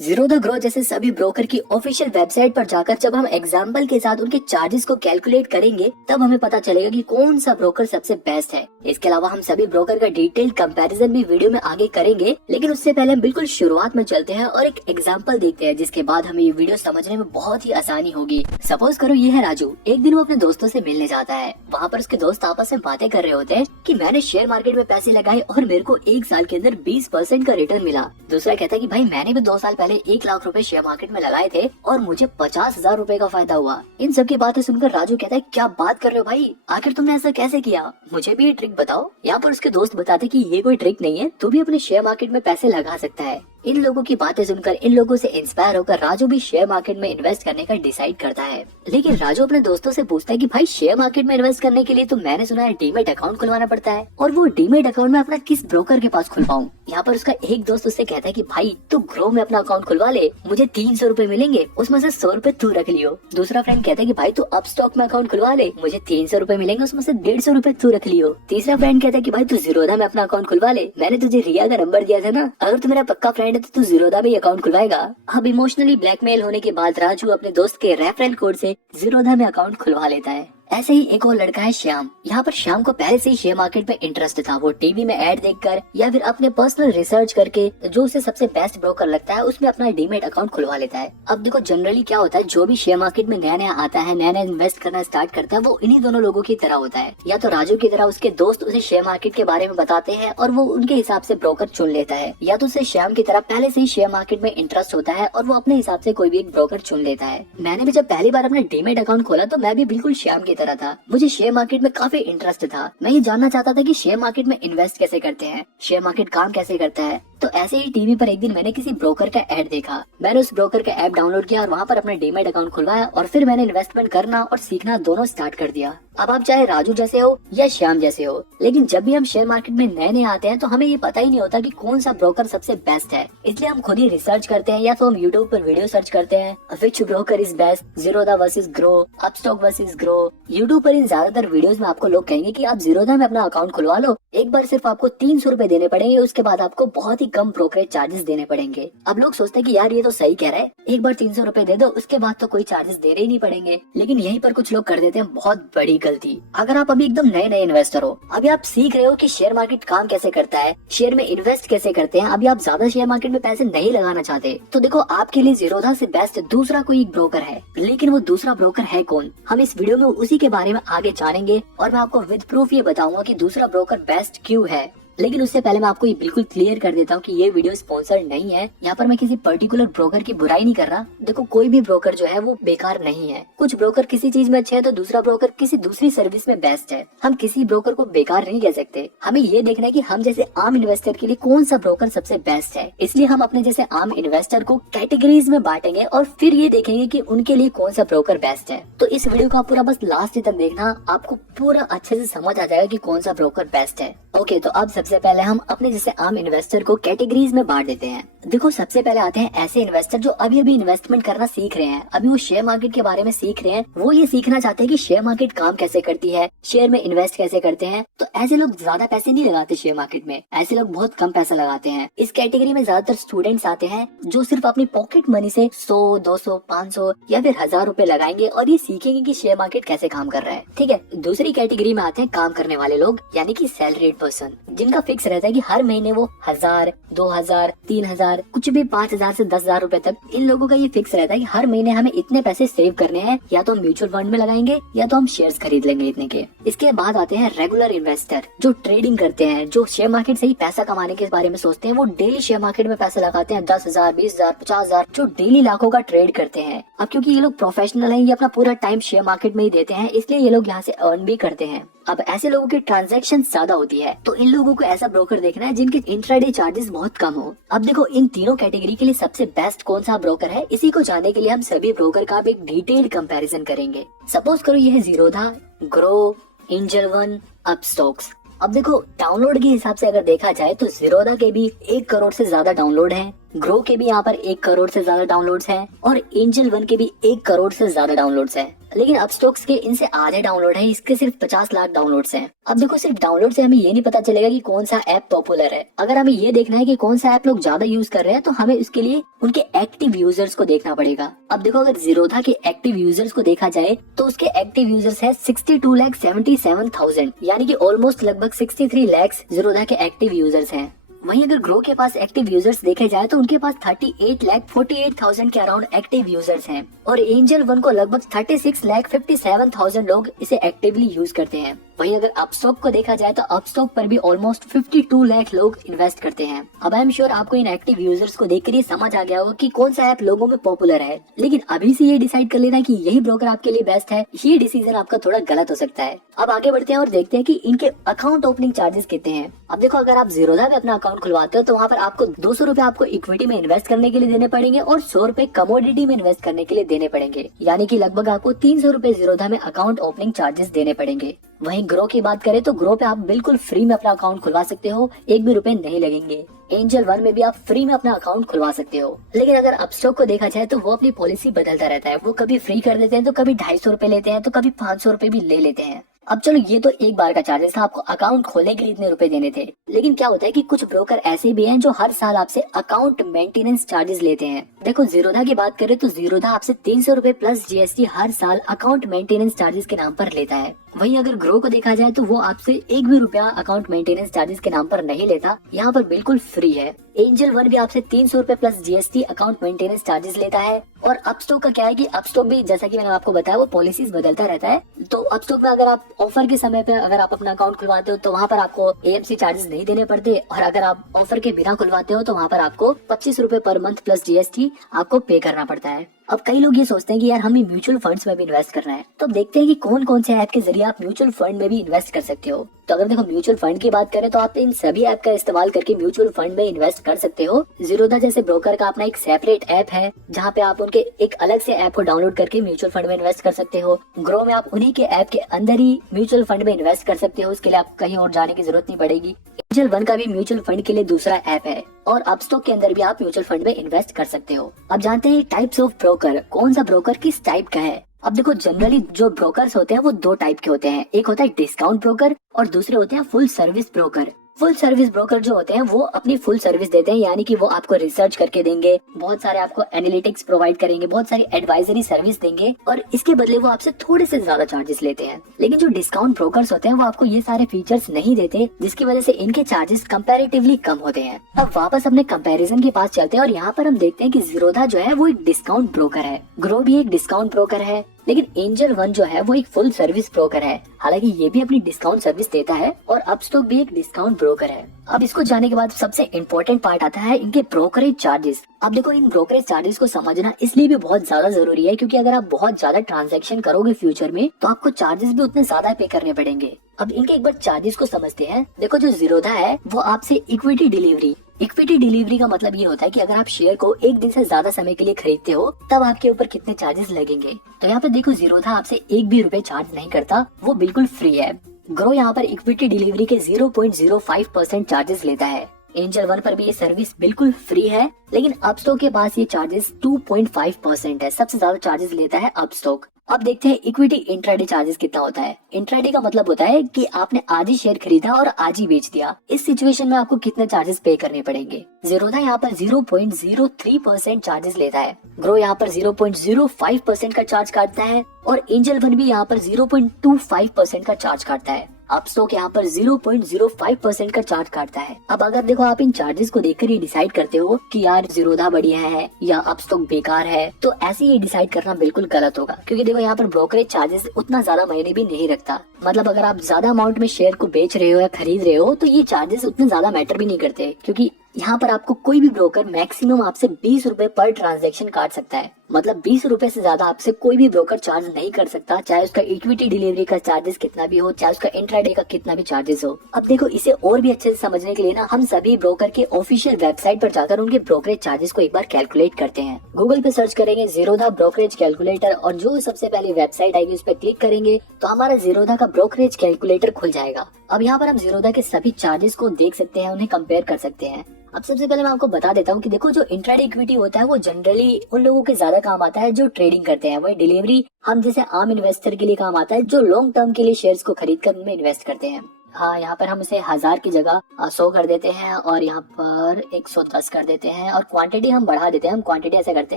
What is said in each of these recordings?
Zerodha grow जैसे सभी broker की ऑफिशियल वेबसाइट पर जाकर जब हम एग्जाम्पल के साथ उनके चार्जेस को कैलकुलेट करेंगे तब हमें पता चलेगा कि कौन सा ब्रोकर सबसे बेस्ट है। इसके अलावा हम सभी ब्रोकर का डिटेल्ड कंपैरिजन भी वीडियो में आगे करेंगे, लेकिन उससे पहले हम बिल्कुल शुरुआत में चलते हैं और एक एग्जाम्पल देखते हैं, जिसके बाद हमें ये वीडियो समझने में बहुत ही आसानी होगी। सपोज करो ये है राजू। एक दिन वो अपने दोस्तों से मिलने जाता है। वहाँ पर उसके दोस्त आपस में बातें कर रहे होते हैं कि मैंने शेयर मार्केट में पैसे लगाए और मेरे को 1 साल के अंदर 20% का रिटर्न मिला। दूसरा कहता है कि भाई मैंने भी 2 साल पहले 1 लाख रुपए शेयर मार्केट में लगाए थे और मुझे 50,000 रुपए का फायदा हुआ। इन सब की बातें सुनकर राजू कहता है क्या बात कर रहे हो भाई, आखिर तुमने ऐसा कैसे किया, मुझे भी ये ट्रिक बताओ। यहाँ पर उसके दोस्त बताते कि ये कोई ट्रिक नहीं है, तू भी अपने शेयर मार्केट में पैसे लगा सकता है। इन लोगों की बातें सुनकर, इन लोगों से इंस्पायर होकर राजू भी शेयर मार्केट में इन्वेस्ट करने का डिसाइड करता है। लेकिन राजू अपने दोस्तों से पूछता है कि भाई शेयर मार्केट में इन्वेस्ट करने के लिए तो मैंने सुना है डीमेट अकाउंट खुलवाना पड़ता है, और वो डीमेट अकाउंट में अपना किस ब्रोकर के पास खुलवाऊं। यहाँ पर उसका एक दोस्त उससे कहता है कि भाई तू ग्रो में अपना अकाउंट खुलवा ले, मुझे 300 रुपए मिलेंगे, उसमें से 100 रुपए तू रख लियो। दूसरा फ्रेंड कहता है कि भाई तू अप स्टॉक में अकाउंट खुलवा ले, मुझे 300 रुपए मिलेंगे, उसमें से 150 रुपए तू रख लियो। तीसरा फ्रेंड कहता है कि भाई तू जीरोधा में अपना अकाउंट खुलवा ले, मैंने तुझे रिया का नंबर दिया था ना, अगर तू मेरा पक्का फ्रेंड है तो तू जीरोधा में अकाउंट खुलवाएगा। अब इमोशनली ब्लैकमेल होने के बाद राजू अपने दोस्त के रेफरल कोड से जीरोधा में अकाउंट खुलवा लेता है। ऐसे ही एक और लड़का है श्याम। यहाँ पर श्याम को पहले से ही शेयर मार्केट में इंटरेस्ट था। वो टीवी में ऐड देखकर या फिर अपने पर्सनल रिसर्च करके जो उसे सबसे बेस्ट ब्रोकर लगता है उसमें अपना डीमेट अकाउंट खुलवा लेता है। अब देखो जनरली क्या होता है, जो भी शेयर मार्केट में नया नया आता है, नया नया इन्वेस्ट करना स्टार्ट करता है, वो इन्हीं दोनों लोगों की तरह होता है। या तो राजू की तरह उसके दोस्त उसे शेयर मार्केट के बारे में बताते हैं और वो उनके हिसाब से ब्रोकर चुन लेता है, या तो उसे श्याम की तरह पहले से ही शेयर मार्केट में इंटरेस्ट होता है और वो अपने हिसाब से कोई भी एक ब्रोकर चुन लेता है। मैंने भी जब पहली बार अपना डीमेट अकाउंट खोला तो मैं भी बिल्कुल श्याम की तरह था। मुझे शेयर मार्केट में काफी इंटरेस्ट था। मैं ये जानना चाहता था कि शेयर मार्केट में इन्वेस्ट कैसे करते हैं, शेयर मार्केट काम कैसे करता है। तो ऐसे ही टीवी पर एक दिन मैंने किसी ब्रोकर का ऐड देखा। मैंने उस ब्रोकर का ऐप डाउनलोड किया और वहाँ पर अपना डीमेट अकाउंट खुलवाया और फिर मैंने इन्वेस्टमेंट करना और सीखना दोनों स्टार्ट कर दिया। अब आप चाहे राजू जैसे हो या श्याम जैसे हो, लेकिन जब भी हम शेयर मार्केट में नए नए आते हैं तो हमें ये पता ही नहीं होता कि कौन सा ब्रोकर सबसे बेस्ट है। इसलिए हम खुद ही रिसर्च करते हैं, या तो हम यूट्यूब पर वीडियो सर्च करते हैं which broker is best, Zerodha versus Groww, Upstox versus Groww. YouTube पर इन ज्यादातर वीडियोस में आपको लोग कहेंगे कि आप जीरोधा में अपना अकाउंट खुलवा लो, एक बार सिर्फ आपको 300 रुपए देने पड़ेंगे, उसके बाद आपको बहुत ही कम ब्रोकरेज चार्जेस देने पड़ेंगे। अब लोग सोचते हैं कि यार ये तो सही कह रहा है, एक बार 300 रुपए दे दो, उसके बाद तो कोई चार्जेस देने ही नहीं पड़ेंगे। लेकिन यहीं पर कुछ लोग कर देते हैं बहुत बड़ी गलती। अगर आप अभी एकदम नए नए इन्वेस्टर हो, अभी आप सीख रहे हो कि शेयर मार्केट काम कैसे करता है, शेयर में इन्वेस्ट कैसे करते हैं, अभी आप ज्यादा शेयर मार्केट में पैसे नहीं लगाना चाहते, तो देखो आपके लिए जीरोधा से बेस्ट दूसरा कोई ब्रोकर है। लेकिन वो दूसरा ब्रोकर है कौन, हम इस वीडियो में उसी के बारे में आगे जानेंगे और मैं आपको विद प्रूफ ये बताऊंगा कि दूसरा ब्रोकर बेस्ट क्यों है। लेकिन उससे पहले मैं आपको ये बिल्कुल क्लियर कर देता हूँ कि ये वीडियो स्पॉन्सर्ड नहीं है। यहाँ पर मैं किसी पर्टिकुलर ब्रोकर की बुराई नहीं कर रहा। देखो कोई भी ब्रोकर जो है वो बेकार नहीं है। कुछ ब्रोकर किसी चीज में अच्छे हैं तो दूसरा ब्रोकर किसी दूसरी सर्विस में बेस्ट है। हम किसी ब्रोकर को बेकार नहीं कह सकते। हमें ये देखना है कि हम जैसे आम इन्वेस्टर के लिए कौन सा ब्रोकर सबसे बेस्ट है। इसलिए हम अपने जैसे आम इन्वेस्टर को कैटेगरीज में बांटेंगे और फिर ये देखेंगे कि उनके लिए कौन सा ब्रोकर बेस्ट है। तो इस वीडियो का पूरा बस लास्ट तक देखना, आपको पूरा अच्छे से समझ आ जाएगा कि कौन सा ब्रोकर बेस्ट है। ओके, तो अब सबसे पहले हम अपने जैसे आम इन्वेस्टर को कैटेगरीज में बांट देते हैं। देखो सबसे पहले आते हैं ऐसे इन्वेस्टर जो अभी अभी इन्वेस्टमेंट करना सीख रहे हैं, अभी वो शेयर मार्केट के बारे में सीख रहे हैं, वो ये सीखना चाहते हैं कि शेयर मार्केट काम कैसे करती है, शेयर में इन्वेस्ट कैसे करते हैं। तो ऐसे लोग ज्यादा पैसे नहीं लगाते शेयर मार्केट में, ऐसे लोग बहुत कम पैसा लगाते हैं। इस कैटेगरी में ज्यादातर स्टूडेंट्स आते हैं जो सिर्फ अपनी पॉकेट मनी से 100, 200, 500 या फिर 1000 रुपए लगाएंगे और ये सीखेंगे कि शेयर मार्केट कैसे काम कर रहा है। ठीक है, दूसरी कैटेगरी में आते हैं काम करने वाले लोग, यानी कि सैलरीड पर्सन, जिनका फिक्स रहता है कि हर महीने वो 1000, 2000, 3000, कुछ भी 5000 से 10,000 रुपए तक, इन लोगों का ये फिक्स रहता है कि हर महीने हमें इतने पैसे सेव करने हैं, या तो हम म्यूचुअल फंड में लगाएंगे या तो हम शेयर्स खरीद लेंगे इतने के। इसके बाद आते हैं रेगुलर इन्वेस्टर जो ट्रेडिंग करते हैं, जो शेयर मार्केट से ही पैसा कमाने के बारे में सोचते हैं। वो डेली शेयर मार्केट में पैसा लगाते हैं, 10,000, 20,000, 50,000, जो डेली लाखों का ट्रेड करते हैं। अब क्योंकि ये लोग प्रोफेशनल हैं, ये अपना पूरा टाइम शेयर मार्केट में ही देते हैं, इसलिए ये लोग यहाँ से अर्न भी करते हैं। अब ऐसे लोगों की ट्रांजैक्शन ज्यादा होती है, तो इन लोगों को ऐसा ब्रोकर देखना है जिनके इंट्राडे चार्जेस बहुत कम हो। अब देखो इन तीनों कैटेगरी के लिए सबसे बेस्ट कौन सा ब्रोकर है, इसी को जानने के लिए हम सभी ब्रोकर का एक डिटेल्ड कंपैरिजन करेंगे। सपोज करो ये है Zerodha, grow, angel one, Upstox. अब देखो डाउनलोड के हिसाब से अगर देखा जाए तो जीरोधा के भी 1 करोड़ से ज्यादा डाउनलोड है, ग्रो के भी यहाँ पर 1 करोड़ से ज्यादा डाउनलोड्स हैं और एंजल वन के भी 1 करोड़ से ज्यादा डाउनलोड्स हैं। लेकिन अपस्टॉक्स के इनसे आधे डाउनलोड है, इसके सिर्फ 50 लाख डाउनलोड्स हैं। अब देखो सिर्फ डाउनलोड से हमें ये नहीं पता चलेगा कि कौन सा ऐप पॉपुलर है। अगर हमें ये देखना है कि कौन सा ऐप लोग ज्यादा यूज कर रहे हैं तो हमें उसके लिए उनके एक्टिव यूजर्स को देखना पड़ेगा। अब देखो अगर जीरोधा के एक्टिव यूजर्स को देखा जाए तो उसके एक्टिव यूजर्स है 62,77,000, यानी कि ऑलमोस्ट लगभग 63 लाख जीरोधा के एक्टिव यूजर्स हैं। वहीं अगर ग्रो के पास एक्टिव यूजर्स देखे जाए तो उनके पास 38,48,000 के अराउंड एक्टिव यूजर्स हैं और एंजल वन को लगभग 36,57,000 लोग इसे एक्टिवली यूज करते हैं। वहीं अगर अपस्टॉक को देखा जाए तो अपस्टॉक पर भी ऑलमोस्ट 52 लाख लोग इन्वेस्ट करते हैं। अब आई एम श्योर आपको इन एक्टिव यूजर्स को देखकर ये समझ आ गया होगा कि कौन सा ऐप लोगों में पॉपुलर है, लेकिन अभी से ये डिसाइड कर लेना कि यही ब्रोकर आपके लिए बेस्ट है, ये डिसीजन आपका थोड़ा गलत हो सकता है। अब आगे बढ़ते हैं और देखते हैं कि इनके अकाउंट ओपनिंग चार्जेस कितने हैं। अब देखो अगर आप जीरोधा में अपना अकाउंट खुलवाते हो तो वहाँ पर आपको 200 रुपए आपको इक्विटी में इन्वेस्ट करने के लिए देने पड़ेंगे और 100 रुपए कमोडिटी में इन्वेस्ट करने के लिए देने पड़ेंगे, यानी कि लगभग आपको 300 रुपए जीरोधा में अकाउंट ओपनिंग चार्जेस देने पड़ेंगे। वहीं ग्रो की बात करें तो ग्रो पे आप बिल्कुल फ्री में अपना अकाउंट खुलवा सकते हो, एक भी रुपए नहीं लगेंगे। एंजल वन में भी आप फ्री में अपना अकाउंट खुलवा सकते हो, लेकिन अगर अपस्टॉक को देखा जाए तो वो अपनी पॉलिसी बदलता रहता है। वो कभी फ्री कर देते हैं तो कभी 250 रुपए लेते हैं तो कभी 500 रुपए भी ले लेते हैं। अब चलो ये तो एक बार का चार्जेस था, आपको अकाउंट खोलने के लिए इतने रुपए देने थे, लेकिन क्या होता है कि कुछ ब्रोकर ऐसे भी हैं जो हर साल आपसे अकाउंट मेंटेनेंस चार्जेस लेते हैं। देखो जीरोधा की बात करें तो जीरोधा आपसे 300 रुपए प्लस जीएसटी हर साल अकाउंट मेंटेनेंस चार्जेस के नाम पर लेता है। वहीं अगर ग्रो को देखा जाए तो वो आपसे एक भी रुपया अकाउंट मेंटेनेंस चार्जेस के नाम पर नहीं लेता, यहाँ पर बिल्कुल फ्री है। एंजल वन भी आपसे 300 रुपए plus GST account maintenance charges लेता है। और अपस्टॉक का क्या है कि अपस्टॉक भी जैसा कि मैंने आपको बताया वो पॉलिसीज बदलता रहता है। तो अपस्टॉक में अगर आप ऑफर के समय पे अगर आप अपना अकाउंट खुलवाते हो तो वहाँ पर आपको एएमसी चार्जेस नहीं देने पड़ते, और अगर आप ऑफर के बिना खुलवाते हो तो वहाँ पर आपको 25 रुपए पर मंथ प्लस जीएसटी आपको पे करना पड़ता है। अब कई लोग ये सोचते हैं कि यार हमें म्यूचुअल फंड्स में भी इन्वेस्ट करना है, तो अब देखते हैं कि कौन कौन से ऐप के जरिए आप म्यूचुअल फंड में भी इन्वेस्ट कर सकते हो। तो अगर देखो म्यूचुअल फंड की बात करें तो आप इन सभी ऐप का इस्तेमाल करके म्यूचुअल फंड में इन्वेस्ट कर सकते हो। जीरोधा जैसे ब्रोकर का अपना एक सेपरेट ऐप है जहाँ पे आप उनके एक अलग से ऐप को डाउनलोड करके म्यूचुअल फंड में इन्वेस्ट कर सकते हो। ग्रो में आप उन्हीं के ऐप के अंदर ही म्यूचुअल फंड में इन्वेस्ट कर सकते हो, उसके लिए आप कहीं और जाने की जरूरत नहीं पड़ेगी। एंजल वन का भी म्यूचुअल फंड के लिए दूसरा ऐप है और अपस्टॉक के अंदर भी आप म्यूचुअल फंड में इन्वेस्ट कर सकते हो। अब जानते हैं टाइप्स ऑफ ब्रोकर, कौन सा ब्रोकर किस टाइप का है। अब देखो जनरली जो ब्रोकर्स होते हैं वो दो टाइप के होते हैं, एक होता है डिस्काउंट ब्रोकर और दूसरे होते हैं full service broker. Full service broker जो होते हैं वो अपनी फुल सर्विस देते हैं, यानी कि वो आपको रिसर्च करके देंगे, बहुत सारे आपको एनालिटिक्स प्रोवाइड करेंगे, बहुत सारी एडवाइजरी सर्विस देंगे और इसके बदले वो आपसे थोड़े से ज्यादा चार्जेस लेते हैं। लेकिन जो डिस्काउंट ब्रोकर्स होते हैं वो आपको ये सारे फीचर्स नहीं देते, जिसकी वजह से इनके चार्जेस कंपैरेटिवली कम होते हैं। अब वापस अपने कंपैरिजन के पास चलते हैं और यहाँ पर हम देखते हैं कि जीरोधा जो है वो एक डिस्काउंट ब्रोकर है, ग्रो भी एक डिस्काउंट ब्रोकर है, लेकिन एंजल वन जो है वो एक फुल सर्विस ब्रोकर है। हालांकि ये भी अपनी डिस्काउंट सर्विस देता है और अपस्टॉक भी एक डिस्काउंट ब्रोकर है। अब इसको जानने के बाद सबसे इम्पोर्टेंट पार्ट आता है इनके ब्रोकरेज चार्जेस। अब देखो इन ब्रोकरेज चार्जेस को समझना इसलिए भी बहुत ज्यादा जरूरी है क्योंकि अगर आप बहुत ज्यादा ट्रांजैक्शन करोगे फ्यूचर में तो आपको चार्जेस भी उतने ज्यादा पे करने पड़ेंगे। अब इनके एक बार चार्जेस को समझते हैं। देखो जो जीरोधा है वो आपसे इक्विटी डिलीवरी का मतलब ये होता है कि अगर आप शेयर को एक दिन से ज्यादा समय के लिए खरीदते हो तब आपके ऊपर कितने चार्जेस लगेंगे। तो यहाँ पे देखो जीरोधा आपसे एक भी रुपए चार्ज नहीं करता, वो बिल्कुल फ्री है। ग्रो यहाँ पर इक्विटी डिलीवरी के 0.05% चार्जेस लेता है। एंजल वन पर भी ये सर्विस बिल्कुल फ्री है, लेकिन अपस्टॉक के पास ये चार्जेस 2.5% है, सबसे ज्यादा चार्जेस लेता है अपस्टॉक। अब देखते हैं इक्विटी इंट्राडे चार्जेस कितना होता है। इंट्राडे का मतलब होता है कि आपने आज ही शेयर खरीदा और आज ही बेच दिया, इस सिचुएशन में आपको कितने चार्जेस पे करने पड़ेंगे। जीरोधा यहाँ पर 0.03% चार्जेस लेता है, ग्रो यहाँ पर 0.05% का चार्ज काटता है और एंजल वन भी यहाँ पर 0.25% का चार्ज काटता है। अपस्टॉक यहाँ पर 0.05% का चार्ज काटता है। अब अगर देखो आप इन चार्जेस को देखकर ये डिसाइड करते हो कि यार जीरोधा बढ़िया है या अपस्टॉक बेकार है, तो ऐसे ही डिसाइड करना बिल्कुल गलत होगा, क्योंकि देखो यहाँ पर ब्रोकरेज चार्जेस उतना ज्यादा मायने भी नहीं रखता। मतलब अगर आप ज्यादा अमाउंट में शेयर को बेच रहे हो या खरीद रहे हो तो ये चार्जेस उतने ज्यादा मैटर भी नहीं करते, क्योंकि यहाँ पर आपको कोई भी ब्रोकर मैक्सिमम आपसे 20 रुपए पर ट्रांजैक्शन काट सकता है। मतलब 20 रुपए से ज्यादा आपसे कोई भी ब्रोकर चार्ज नहीं कर सकता, चाहे उसका इक्विटी डिलीवरी का चार्जेस कितना भी हो, चाहे उसका इंट्राडे का कितना भी चार्जेस हो। अब देखो इसे और भी अच्छे से समझने के लिए ना हम सभी ब्रोकर के ऑफिशियल वेबसाइट पर जाकर उनके ब्रोकरेज चार्जेस को एक बार कैलकुलेट करते हैं। गूगल पे सर्च करेंगे जीरोधा ब्रोकरेज कैलकुलेटर और जो सबसे पहले वेबसाइट आएगी उस पर क्लिक करेंगे तो हमारा जीरोधा का ब्रोकरेज कैलकुलेटर खुल जाएगा। अब यहाँ पर हम जीरोधा के सभी चार्जेस को देख सकते हैं, उन्हें कंपेयर कर सकते हैं। अब सबसे पहले मैं आपको बता देता हूँ कि देखो जो इंट्राडे इक्विटी होता है वो जनरली उन लोगों के ज्यादा काम आता है जो ट्रेडिंग करते हैं। वही डिलीवरी हम जैसे आम इन्वेस्टर के लिए काम आता है जो लॉन्ग टर्म के लिए शेयर्स को खरीद कर उनमें इन्वेस्ट करते हैं। हाँ, यहाँ पर हम इसे 1000 की जगह 100 कर देते हैं और यहाँ पर 110 कर देते हैं और क्वांटिटी हम बढ़ा देते हैं। हम क्वांटिटी ऐसे करते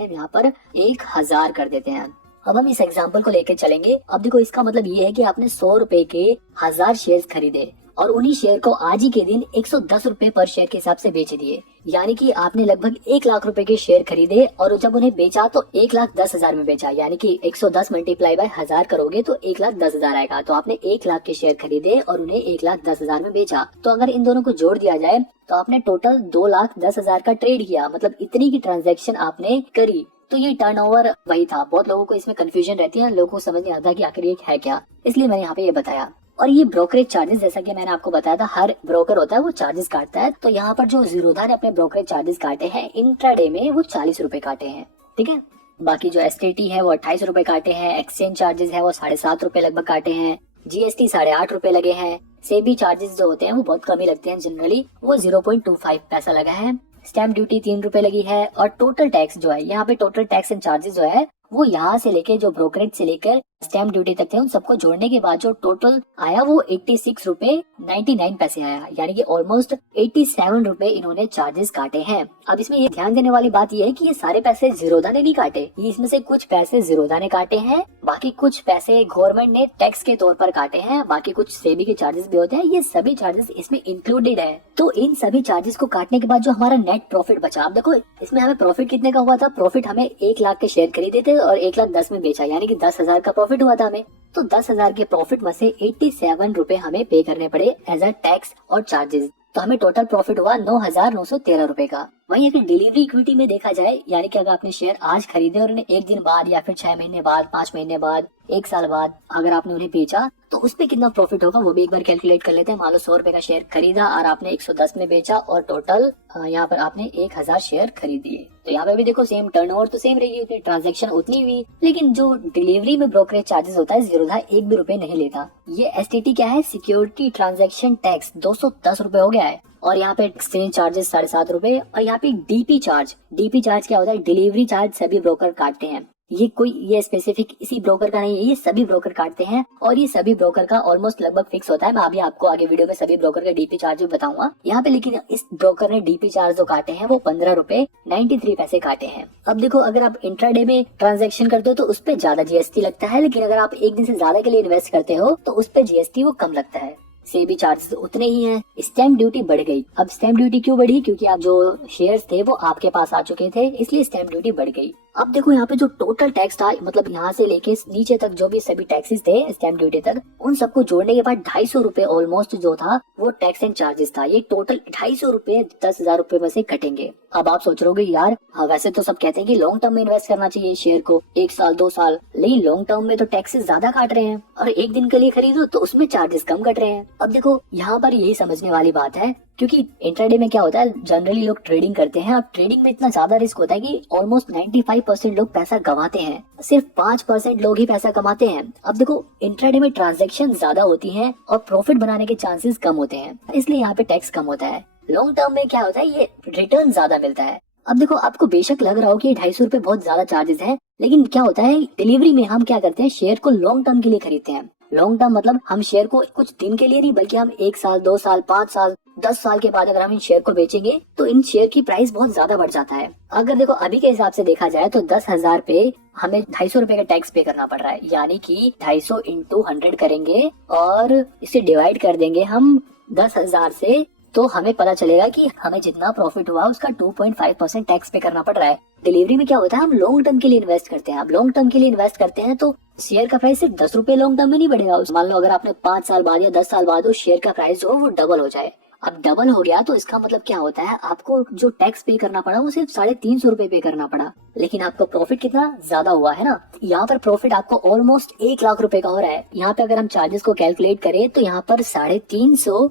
हैं, यहाँ पर 1000 कर देते हैं। अब हम इस एग्जाम्पल को लेकर चलेंगे। अब देखो इसका मतलब ये है कि आपने 100 रुपए के 1000 शेयर खरीदे और उन्हीं शेयर को आज ही के दिन 110 रुपए पर शेयर के हिसाब से बेच दिए। यानी कि आपने लगभग 1 लाख रुपए के शेयर खरीदे और जब उन्हें बेचा तो 1,10,000 में बेचा। यानी कि 110 मल्टीप्लाई बाय 1000 करोगे तो 1,10,000 आएगा। तो आपने 1 लाख के शेयर खरीदे और उन्हें 1,10,000 में बेचा। तो अगर इन दोनों को जोड़ दिया जाए तो आपने टोटल 2,10,000 का ट्रेड किया, मतलब इतनी की ट्रांजेक्शन आपने करी। तो ये टर्नओवर वही था। बहुत लोगों को इसमें कंफ्यूजन रहती है, लोगों को समझ नहीं आता कि आखिर ये है क्या, इसलिए मैंने यहाँ पे ये बताया। और ये ब्रोकरेज चार्जेस, जैसा कि मैंने आपको बताया था, हर ब्रोकर होता है वो चार्जेस काटता है। तो यहाँ पर जो जीरोधा ने अपने ब्रोकरेज चार्जेस काटे हैं इंट्राडे में वो 40 रुपए काटे हैं, ठीक है। बाकी जो एसटीटी है वो 28 रुपए काटे हैं, एक्सचेंज चार्जेस है वो 7.5 रुपए लगभग काटे हैं, जीएसटी 8.5 रुपए लगे हैं, सेबी चार्जेस जो होते हैं वो बहुत कम ही लगते हैं जनरली, वो 0.25 पैसा लगा है, स्टैम्प ड्यूटी 3 रुपए लगी है और टोटल टैक्स जो है यहाँ पे टोटल टैक्स एंड चार्जेस जो है वो यहाँ से लेके जो ब्रोकरेज से लेकर स्टैम्प ड्यूटी तक थे उन सबको जोड़ने के बाद जो टोटल आया वो 86 रुपए 99 पैसे आया। यानी कि ऑलमोस्ट 87 रुपए इन्होंने चार्जेस काटे हैं। अब इसमें ये ध्यान देने वाली बात ये है कि ये सारे पैसे जीरोधा ने नहीं काटे, ये इसमें से कुछ पैसे जीरोधा ने काटे हैं, बाकी कुछ पैसे गवर्नमेंट ने टैक्स के तौर पर काटे हैं, बाकी कुछ सेबी के चार्जेस भी होते हैं। ये सभी चार्जेस इसमें इंक्लूडेड है। तो इन सभी चार्जेस को काटने के बाद जो हमारा नेट प्रॉफिट बचा, अब देखो इसमें हमें प्रॉफिट कितने का हुआ था। प्रॉफिट हमें 1 लाख के शेयर खरीदे थे और 1,10,000 में बेचा, यानी कि 10,000 का प्रॉफिट हुआ था हमें। तो 10,000 के प्रॉफिट में से 87 रुपए हमें पे करने पड़े एज अ टैक्स और चार्जेस। तो हमें टोटल प्रॉफिट हुआ 9,913 रुपए का। वहीं अगर डिलीवरी इक्विटी में देखा जाए, यानी कि अगर आपने शेयर आज खरीदे और उन्हें 1 दिन बाद या फिर 6 महीने बाद, 5 महीने बाद, 1 साल बाद अगर आपने उन्हें बेचा तो उस पे कितना प्रॉफिट होगा वो भी एक बार कैलकुलेट कर लेते हैं। मान लो 100 रुपए का शेयर खरीदा और आपने 110 में बेचा और टोटल यहाँ पर आपने 1000 शेयर खरीद दिए। तो यहाँ पे भी देखो सेम टर्नओवर तो सेम रहेगी, उतनी ट्रांजैक्शन उतनी हुई, लेकिन जो डिलीवरी में ब्रोकरेज चार्जेस होता है जीरोधा 1 भी रुपए नहीं लेता। ये एसटीटी क्या है, सिक्योरिटी ट्रांजैक्शन टैक्स 210 रुपए हो गया है। और यहाँ पे एक्सचेंज चार्जेस 7.5 रुपए और यहाँ पे डीपी चार्ज क्या होता है, डिलीवरी चार्ज सभी ब्रोकर काटते हैं। ये स्पेसिफिक इसी ब्रोकर का नहीं है, ये सभी ब्रोकर काटते हैं और ये सभी ब्रोकर का ऑलमोस्ट लगभग फिक्स होता है। मैं अभी आपको आगे वीडियो में सभी ब्रोकर का डीपी चार्ज बताऊंगा यहाँ पे, लेकिन इस ब्रोकर ने डीपी चार्ज जो काटे हैं वो 15 रुपए 93 पैसे काटे हैं। अब देखो अगर आप इंट्राडे में ट्रांजेक्शन करते हो तो उस पे ज्यादा जीएसटी लगता है, लेकिन अगर आप एक दिन से ज्यादा के लिए इन्वेस्ट करते हो तो उस पे जीएसटी वो कम लगता है। सेबी चार्जेस उतने ही हैं। स्टैम्प ड्यूटी बढ़ गई। अब स्टैम्प ड्यूटी क्यों बढ़ी, क्योंकि आप जो शेयर्स थे वो आपके पास आ चुके थे, इसलिए स्टैम्प ड्यूटी बढ़ गई। अब देखो यहाँ पे जो टोटल टैक्स था, मतलब यहाँ से लेके नीचे तक जो भी सभी टैक्सेस थे स्टैम्प ड्यूटी तक, उन सबको जोड़ने के बाद 250 रुपए ऑलमोस्ट जो था वो टैक्स एंड चार्जेस था। ये टोटल 250 रुपए 10,000 रुपए में से कटेंगे। अब आप सोच रहे हो यार वैसे तो सब कहते हैं कि लॉन्ग टर्म में इन्वेस्ट करना चाहिए शेयर को 1 साल 2 साल, लेकिन लॉन्ग टर्म में तो टैक्सेस ज्यादा काट रहे हैं और एक दिन के लिए खरीदो तो उसमें चार्जेस कम कट रहे हैं। अब देखो यहाँ पर यही समझने वाली बात है, क्योंकि इंट्राडे में क्या होता है, जनरली लोग ट्रेडिंग करते हैं और ट्रेडिंग में इतना ज्यादा रिस्क होता है कि ऑलमोस्ट 95% लोग पैसा गंवाते हैं, सिर्फ 5% लोग ही पैसा कमाते हैं। अब देखो इंट्राडे में ट्रांजैक्शन ज्यादा होती हैं और प्रॉफिट बनाने के चांसेस कम होते हैं, इसलिए यहाँ पे टैक्स कम होता है। लॉन्ग टर्म में क्या होता है, ये रिटर्न ज्यादा मिलता है। अब देखो आपको बेशक लग रहा हो कि 250 रुपए बहुत ज्यादा चार्जेस है, लेकिन क्या होता है डिलीवरी में हम क्या करते हैं, शेयर को लॉन्ग टर्म के लिए खरीदते हैं। लॉन्ग टर्म मतलब हम शेयर को कुछ दिन के लिए नहीं, बल्कि हम 1 साल 2 साल 5 साल 10 साल के बाद अगर हम इन शेयर को बेचेंगे तो इन शेयर की प्राइस बहुत ज्यादा बढ़ जाता है। अगर देखो अभी के हिसाब से देखा जाए तो 10,000 पे हमें 250 रुपए का टैक्स पे करना पड़ रहा है, यानी कि 250 इंटू 100 करेंगे और इसे डिवाइड कर देंगे हम 10,000 से, तो हमें पता चलेगा कि हमें जितना प्रॉफिट हुआ उसका 2.5% टैक्स पे करना पड़ रहा है। डिलीवरी में क्या होता है, हम लॉन्ग टर्म के लिए इन्वेस्ट करते हैं। अब लॉन्ग टर्म के लिए इन्वेस्ट करते हैं तो शेयर का प्राइस सिर्फ 10 रुपए लॉन्ग टर्म में नहीं बढ़ेगा। मान लो अगर आपने 5 साल बाद या 10 साल बाद उस शेयर का प्राइस जो वो डबल हो जाए। अब डबल हो गया तो इसका मतलब क्या होता है, आपको जो टैक्स पे करना पड़ा वो सिर्फ 350 रुपए पे करना पड़ा, लेकिन आपका प्रॉफिट कितना ज्यादा हुआ है ना। यहाँ पर प्रॉफिट आपको ऑलमोस्ट 1 लाख रुपए का हो रहा है। यहाँ पे अगर हम चार्जेस को कैलकुलेट करें तो यहाँ पर 350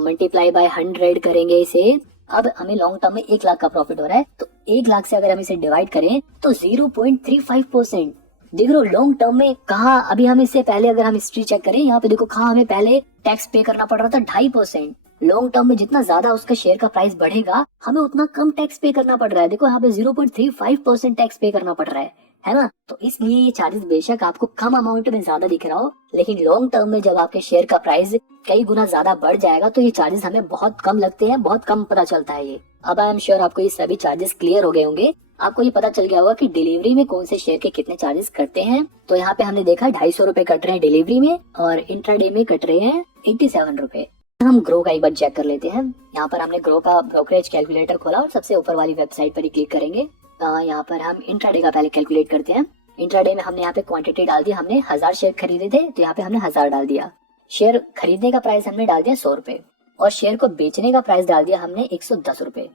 मल्टीप्लाई बाय 100 करेंगे इसे। अब हमें लॉन्ग टर्म में 1 लाख का प्रॉफिट हो रहा है, तो 1 लाख से अगर हम इसे डिवाइड करें तो 0.35%। देख लो लॉन्ग टर्म में कहाँ, अभी हम इससे पहले अगर हम हिस्ट्री चेक करें यहाँ पे देखो कहाँ हमें पहले टैक्स पे करना पड़ रहा था 2.5%, लॉन्ग टर्म में जितना ज्यादा उसका शेयर का प्राइस बढ़ेगा हमें उतना कम टैक्स पे करना पड़ रहा है। देखो यहाँ पे 0.35% टैक्स पे करना पड़ रहा है ना। तो इसलिए ये चार्जेस बेशक आपको कम अमाउंट में ज्यादा दिख रहा हो, लेकिन लॉन्ग टर्म में जब आपके शेयर का प्राइस कई गुना ज्यादा बढ़ जाएगा तो ये चार्जेस हमें बहुत कम लगते हैं, बहुत कम पता चलता है ये। अब आई एम श्योर आपको ये सभी चार्जेस क्लियर हो गए होंगे। आपको ये पता चल गया होगा कि डिलीवरी में कौन से शेयर के कितने चार्जेस कटते हैं। तो यहाँ पे हमने देखा 250 रुपए कट रहे हैं डिलीवरी में और इंट्राडे में कट रहे हैं 87 रुपए। हम ग्रो का एक बार चेक कर लेते हैं। यहाँ पर हमने ग्रो का ब्रोकरेज कैलकुलेटर खोला और सबसे ऊपर वाली वेबसाइट पर ही क्लिक करेंगे। यहाँ पर हम इंट्राडे का पहले कैलकुलेट करते हैं। इंट्राडे में हमने यहाँ पे क्वांटिटी डाल दी, हमने 1000 शेयर खरीदे थे तो यहाँ पे हमने 1000 डाल दिया। शेयर खरीदने का प्राइस हमने डाल दिया 100 रुपए और शेयर को बेचने का प्राइस डाल दिया हमने 110 रुपए।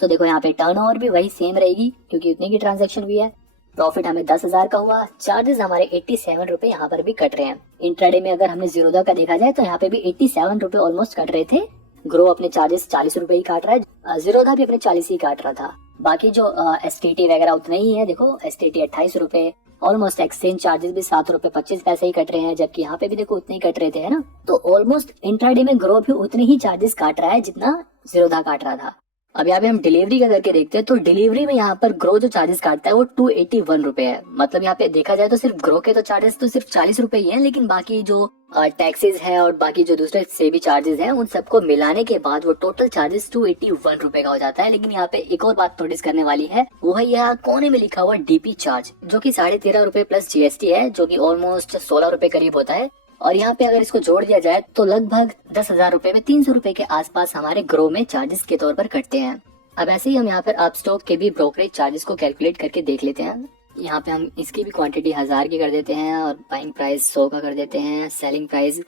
तो देखो यहाँ पे टर्नओवर भी वही सेम रहेगी क्योंकि उतनी की ट्रांजैक्शन भी है। प्रॉफिट हमें 10,000 का हुआ। चार्जेस हमारे 87 रुपए यहाँ पर भी कट रहे हैं। इंट्राडे में अगर हमने जीरोधा का देखा जाए तो यहाँ पे भी 87 रुपए ऑलमोस्ट कट रहे थे। ग्रो अपने चार्जेस 40 रुपए ही काट रहा है, जीरोधा भी अपने 40 ही काट रहा था। बाकी जो STT वगैरह उतना ही है। देखो STT 28 रुपए, ऑलमोस्ट एक्सचेंज चार्जेस भी 7 रुपए 25 पैसे ही कट रहे हैं, जबकि यहाँ पे भी देखो उतने ही कट रहे थे, है ना। तो ऑलमोस्ट इंट्राडे में ग्रो भी उतने ही चार्जेस काट रहा है जितना जीरोधा काट रहा था। अब यहाँ पे हम डिलीवरी का करके देखते हैं तो डिलीवरी में यहाँ पर ग्रो जो चार्जेस काटता है वो 281 रुपए है। मतलब यहाँ पे देखा जाए तो सिर्फ ग्रो के तो चार्जेस तो सिर्फ 40 रुपए ही है, लेकिन बाकी जो टैक्सेस है और बाकी जो दूसरे से भी चार्जेस हैं उन सबको मिलाने के बाद वो टोटल चार्जेस 281 रुपए का हो जाता है। लेकिन यहाँ पे एक और बात नोटिस करने वाली है, वो है यहाँ कोने में लिखा हुआ DP चार्ज, जो की 13.5 रुपए प्लस GST है, जो की ऑलमोस्ट 16 रुपए करीब होता है। और यहाँ पे अगर इसको जोड़ दिया जाए तो लगभग 10,000 रुपए में 300 रुपए के आसपास हमारे ग्रो में चार्जेस के तौर पर कटते हैं। अब ऐसे ही हम यहाँ पर अपस्टॉक के भी ब्रोकरेज चार्जेस को कैलकुलेट करके देख लेते हैं। यहाँ पे हम इसकी भी क्वांटिटी 1000 की कर देते हैं और बाइंग प्राइस 100 का कर देते हैं, सेलिंग प्राइस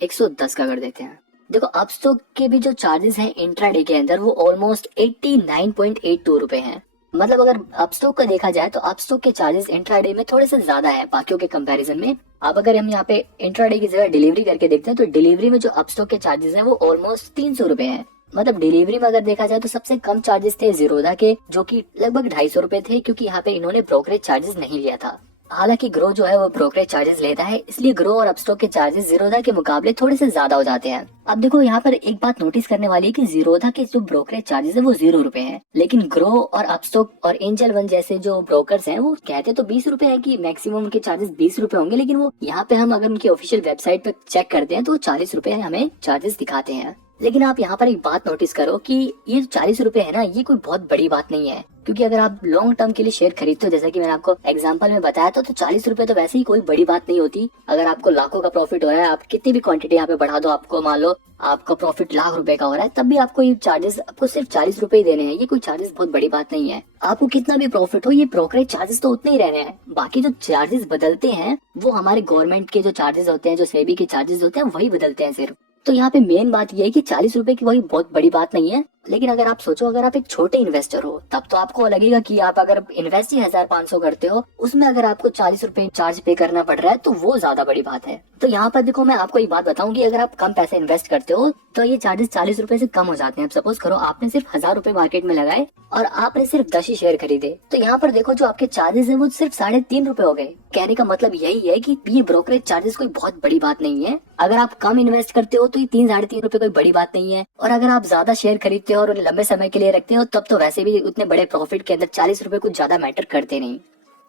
110 का कर देते हैं। देखो अपस्टॉक के भी जो चार्जेस हैं इंट्राडे के अंदर वो ऑलमोस्ट 89.82 रुपए हैं। मतलब अगर अपस्टॉक का देखा जाए तो अपस्टॉक के चार्जेस इंट्राडे में थोड़े से ज्यादा है बाकियों के कंपैरिजन में। अब अगर हम यहाँ पे इंट्राडे की जगह डिलीवरी करके देखते हैं तो डिलीवरी में जो अपस्टॉक के चार्जेस हैं वो ऑलमोस्ट 300 रुपए हैं। मतलब डिलीवरी में अगर देखा जाए तो सबसे कम चार्जेस थे जीरोधा के, जो कि लगभग 250 रुपए थे, क्योंकि यहाँ पे इन्होंने ब्रोकरेज चार्जेस नहीं लिया था। हालांकि ग्रो जो है वो ब्रोकरेज चार्जेस लेता है, इसलिए ग्रो और अपस्टॉक के चार्जेस जीरोधा के मुकाबले थोड़े से ज्यादा हो जाते हैं। अब देखो यहाँ पर एक बात नोटिस करने वाली है कि जीरोधा के जो ब्रोकरेज चार्जेस है वो 0 रुपए है, लेकिन ग्रो और अपस्टॉक और एंजल वन जैसे जो ब्रोकर्स हैं वो कहते तो 20 रुपए है कि मैक्सिमम उनके चार्जेस 20 रुपए होंगे, लेकिन वो यहाँ पे हम अगर उनकी ऑफिशियल वेबसाइट पे चेक करते हैं तो 40 रुपए हमें चार्जेस दिखाते हैं। लेकिन आप यहाँ पर एक बात नोटिस करो कि ये 40 रुपए है ना, ये कोई बहुत बड़ी बात नहीं है, क्योंकि अगर आप लॉन्ग टर्म के लिए शेयर खरीदते हो, जैसा कि मैंने आपको एग्जांपल में बताया था, तो 40 रुपए तो वैसे ही कोई बड़ी बात नहीं होती। अगर आपको लाखों का प्रॉफिट हो रहा है, आप कितनी भी क्वांटिटी यहाँ पे बढ़ा दो, आपको मान लो आपका प्रॉफिट लाख रुपए का हो रहा है, तब भी आपको ये चार्जेस आपको सिर्फ 40 रुपए ही देने हैं। ये कोई चार्जेस बहुत बड़ी बात नहीं है। आपको कितना भी प्रॉफिट हो, ये ब्रोकरेज चार्जेस तो उतने ही रहने हैं। बाकी जो चार्जेस बदलते हैं वो हमारे गवर्नमेंट के जो चार्जेस होते हैं, जो सेबी के चार्जेस होते हैं, वही बदलते हैं सिर्फ। तो यहाँ पे मेन बात ये है कि 40 रुपए की वही बहुत बड़ी बात नहीं है। लेकिन अगर आप सोचो, अगर आप एक छोटे इन्वेस्टर हो, तब तो आपको लगेगा कि आप अगर इन्वेस्ट ही 1500 करते हो, उसमें अगर आपको 40 रुपए चार्ज पे करना पड़ रहा है तो वो ज्यादा बड़ी बात है। तो यहाँ पर देखो, मैं आपको एक बात बताऊं कि अगर आप कम पैसे इन्वेस्ट करते हो तो ये चार्जेस 40 रुपए से कम हो जाते हैं। अब सपोज करो आपने सिर्फ 1000 रुपए मार्केट में लगाए और आपने सिर्फ 10 ही शेयर खरीदे, तो यहाँ पर देखो जो आपके चार्जेस है वो सिर्फ 3.5 रुपए हो गए। कहने का मतलब यही है कि ये ब्रोकरेज चार्जेस कोई बहुत बड़ी बात नहीं है। अगर आप कम इन्वेस्ट करते हो तो ये 3-3.5 रुपए कोई बड़ी बात नहीं है, और अगर आप ज्यादा शेयर खरीदते हो और लंबे समय के लिए रखते हो, तब तो वैसे भी उतने बड़े प्रॉफिट के अंदर 40 रुपए कुछ ज्यादा मैटर करते नहीं।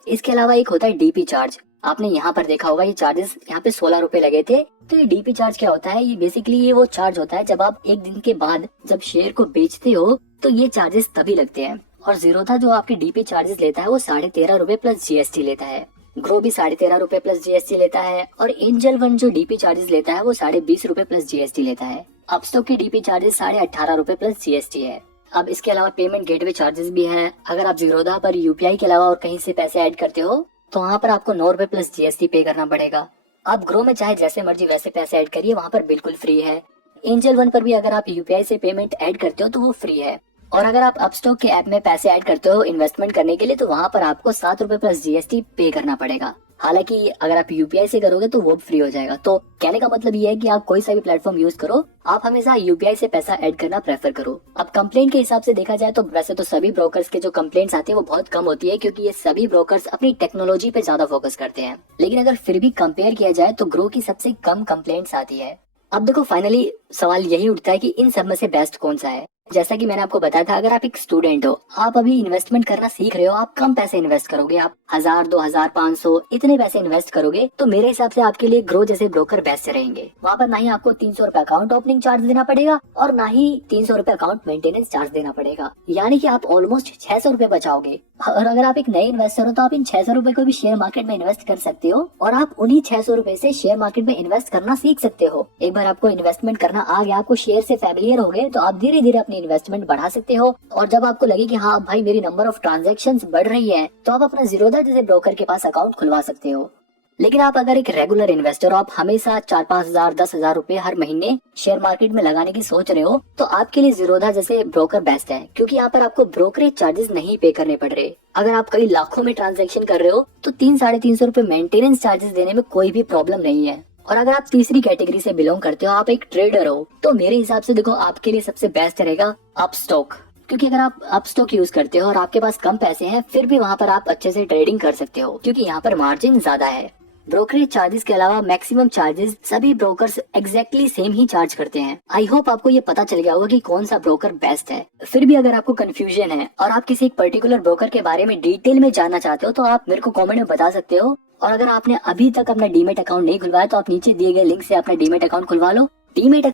इसके अलावा एक होता है DP चार्ज। आपने यहाँ पर देखा होगा ये चार्जेस यहाँ पे 16 रुपए लगे थे। तो ये DP चार्ज क्या होता है? ये बेसिकली ये वो चार्ज होता है जब आप एक दिन के बाद जब शेयर को बेचते हो तो ये चार्जेस तभी लगते हैं। और जीरोधा जो आपके DP चार्जेस लेता है वो 13.5 रुपए प्लस GST लेता है। ग्रो भी 13.5 रुपए प्लस GST लेता है, और एंजल वन जो DP चार्जेस लेता है वो 20.5 रुपए प्लस GST लेता है। अपस्टॉक के DP चार्जेस 18.5 रुपए प्लस GST है। अब इसके अलावा पेमेंट गेटवे चार्जेस भी हैं। अगर आप जीरोधा पर UPI के अलावा और कहीं से पैसे ऐड करते हो तो वहाँ पर आपको 9 रुपए प्लस GST पे करना पड़ेगा। आप ग्रो में चाहे जैसे मर्जी वैसे पैसे ऐड करिए, वहाँ पर बिल्कुल फ्री है। एंजल वन पर भी अगर आप UPI से पेमेंट ऐड करते हो तो वो फ्री है। और अगर आप अपस्टॉक के ऐप में पैसे ऐड करते हो इन्वेस्टमेंट करने के लिए, तो वहाँ पर आपको 7 रुपए प्लस GST पे करना पड़ेगा। हालांकि अगर आप UPI से करोगे तो वो फ्री हो जाएगा। तो कहने का मतलब ये है कि आप कोई सा भी प्लेटफॉर्म यूज करो, आप हमेशा UPI से पैसा ऐड करना प्रेफर करो। अब कंप्लेंट के हिसाब से देखा जाए तो वैसे तो सभी ब्रोकर्स के जो कंप्लेंट्स आती है वो बहुत कम होती है, क्योंकि ये सभी ब्रोकर्स अपनी टेक्नोलॉजी पे ज्यादा फोकस करते हैं। लेकिन अगर फिर भी कंपेयर किया जाए तो ग्रो की सबसे कम कंप्लेंट्स आती है। अब देखो फाइनली सवाल यही उठता है कि इन सब में से बेस्ट कौन सा है। जैसा कि मैंने आपको बताया था, अगर आप एक स्टूडेंट हो, आप अभी इन्वेस्टमेंट करना सीख रहे हो, आप कम पैसे इन्वेस्ट करोगे, आप 1000, 2000, 500 इतने पैसे इन्वेस्ट करोगे, तो मेरे हिसाब से आपके लिए ग्रो जैसे ब्रोकर बेस्ट रहेंगे। वहाँ पर ना ही आपको 300 रुपए अकाउंट ओपनिंग चार्ज देना पड़ेगा और ना ही 300 रुपए अकाउंट मेंटेनेंस चार्ज देना पड़ेगा, यानी कि आप ऑलमोस्ट 600 रुपए बचाओगे। और अगर आप एक नए इन्वेस्टर हो तो आप इन 600 रुपए को भी शेयर मार्केट में इन्वेस्ट कर सकते हो और आप उन्हीं 600 रुपए से शेयर मार्केट में इन्वेस्ट करना सीख सकते हो। एक बार आपको इन्वेस्टमेंट करना आ गया, आपको शेयर से फैमिलियर हो गए, तो आप धीरे धीरे अपनी इन्वेस्टमेंट बढ़ा सकते हो। और जब आपको लगे कि हाँ भाई मेरी नंबर ऑफ ट्रांजैक्शंस बढ़ रही है, तो आप अपना ज़ीरोधा जैसे ब्रोकर के पास अकाउंट खुलवा सकते हो। लेकिन आप अगर एक रेगुलर इन्वेस्टर हो, आप हमेशा 4-5 हजार 10,000 रुपए हर महीने शेयर मार्केट में लगाने की सोच रहे हो, तो आपके लिए ज़ीरोधा जैसे ब्रोकर बेस्ट है, क्योंकि यहाँ पर आपको ब्रोकरेज चार्जेस नहीं पे करने पड़ रहे। अगर आप कई लाखों में ट्रांजैक्शन कर रहे हो तो 300-350 रुपए मेंटेनेंस चार्जेस देने में कोई भी प्रॉब्लम नहीं है। और अगर आप तीसरी कैटेगरी से बिलोंग करते हो, आप एक ट्रेडर हो, तो मेरे हिसाब से देखो आपके लिए सबसे बेस्ट रहेगा अपस्टॉक। क्योंकि अगर आप अपस्टॉक यूज करते हो और आपके पास कम पैसे हैं, फिर भी वहाँ पर आप अच्छे से ट्रेडिंग कर सकते हो, क्योंकि यहाँ पर मार्जिन ज्यादा है। ब्रोकरेज चार्जेस के अलावा मैक्सिमम चार्जेस सभी ब्रोकर्स एग्जैक्टली सेम ही चार्ज करते हैं। आई होप आपको ये पता चल गया होगा कि कौन सा ब्रोकर बेस्ट है। फिर भी अगर आपको कंफ्यूजन है और आप किसी एक पर्टिकुलर ब्रोकर के बारे में डिटेल में जानना चाहते हो, तो आप मेरे को कमेंट में बता सकते हो। और अगर आपने अभी तक अपना डीमेट अकाउंट नहीं खुलवाया, तो आप नीचे दिए गए लिंक से अपना डीमेट अकाउंट खुलवा लो। डीमेट